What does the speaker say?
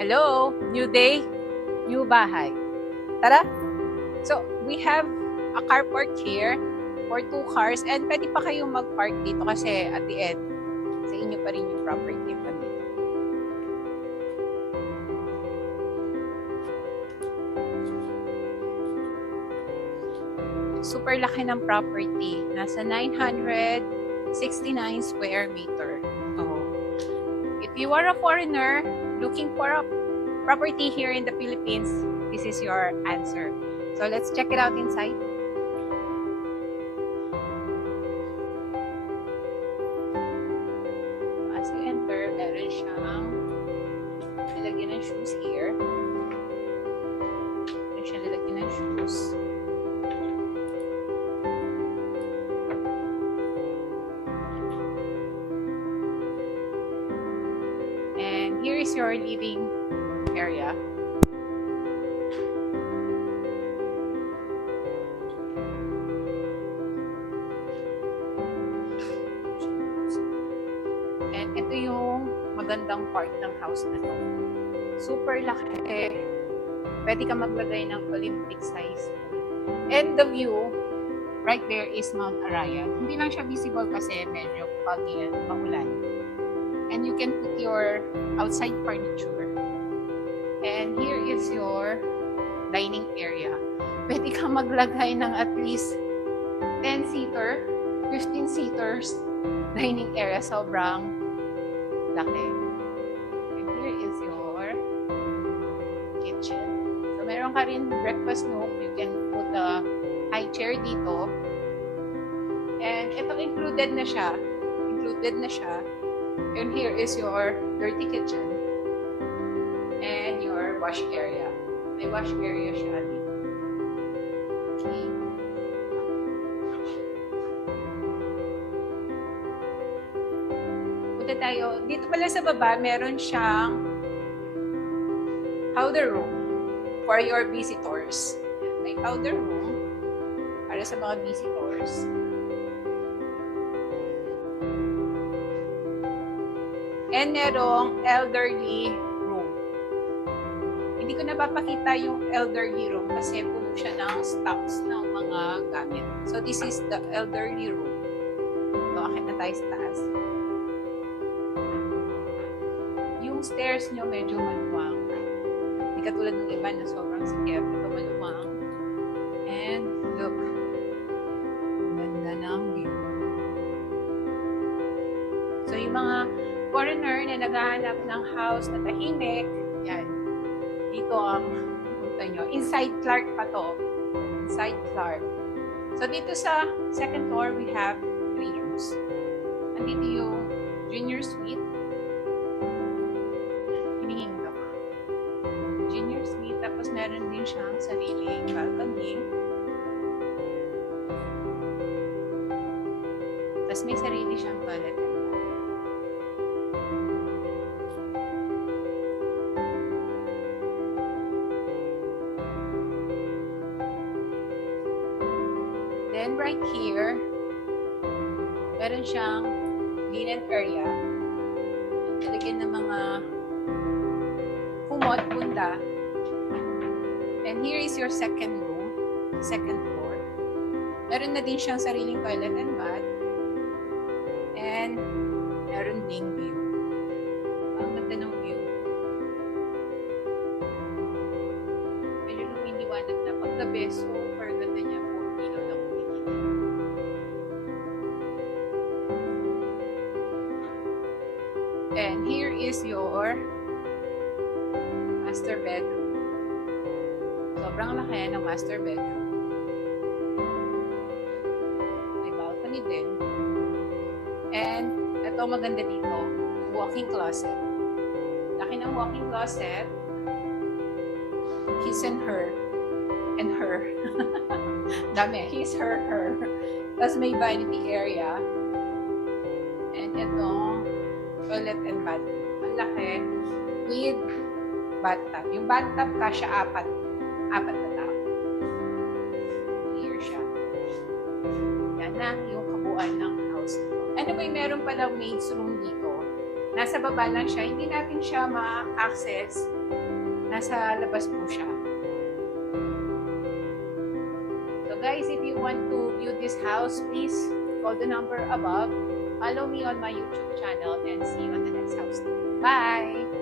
Hello! New day, new bahay. Tara! So, we have a carport here for 2 cars and pwede pa kayong mag-park dito kasi at the end, sa inyo pa rin yung property pa dito. Super laki ng property. Nasa 969 square meter. Oh. If you are a foreigner looking for a property here in the Philippines, this is your answer. So let's check it out inside. As you enter, meron siyang nilagyan ng shoes here. Meron siyang nilagyan ng shoes. And here is your living area. And ito yung magandang part ng house na to. Super laki. Pwede ka maglagay ng Olympic size. And the view, right there is Mount Arayat. Hindi lang siya visible kasi medyo foggy at maulan. And you can put your outside furniture. And here is your dining area. Pwede ka maglagay ng at least 10-seater, 15-seaters dining area. Sobrang laki. And here is your kitchen. So meron ka rin breakfast nook. You can put a high chair dito. And ito included na siya. And here is your dirty kitchen and your wash area. May wash area siya dito. Okay. Punta tayo. Dito pala sa baba, meron siyang powder room for your visitors. May powder room para sa mga visitors. And merong elderly room. Hindi ko napapakita yung elderly room kasi puno siya ng stocks ng mga gamit. So this is the elderly room. So akit na tayo sa taas. Yung stairs nyo medyo maluwang. Hindi katulad ng iba na sobrang sikip. Ito maluwang. And look. Ganda ng view. So yung mga foreigner na naghahanap ng house na tahimik, yan. Dito ang punta nyo. Inside Clark pa to. Inside Clark. So dito sa second floor, we have 3 rooms. Andito yung junior suite. Hinihinga ka. Junior suite. Tapos meron din siyang sariling balcony. Tapos may sarili siyang toilet. Then right here, meron siyang linen area. Nalagyan ng mga kumot, bunda. And here is your second room, second floor. Meron na din siyang sariling toilet and bath. And meron ding view. Ang ganda ng view. Medyo lumiliwanag na paggabi, super ganda niya. And here is your master bedroom. Sobrang laki ng master bedroom. May balcony din. And ito maganda dito, walk-in closet. Laki ng walk-in closet. His and her. And her. Dami. His, her. Tapos may vanity area. And itong toilet and bathroom. Ang laki with bathtub. Yung bathtub kasya apat na tao. Here siya. Yan na yung kabuuan ng house. Anyway, meron palang maid's room dito Nasa baba lang siya. Hindi natin siya ma-access. Nasa labas po siya. So guys, if you want to view this house, please call the number above. Follow me on my YouTube channel and see you on the next house. Bye!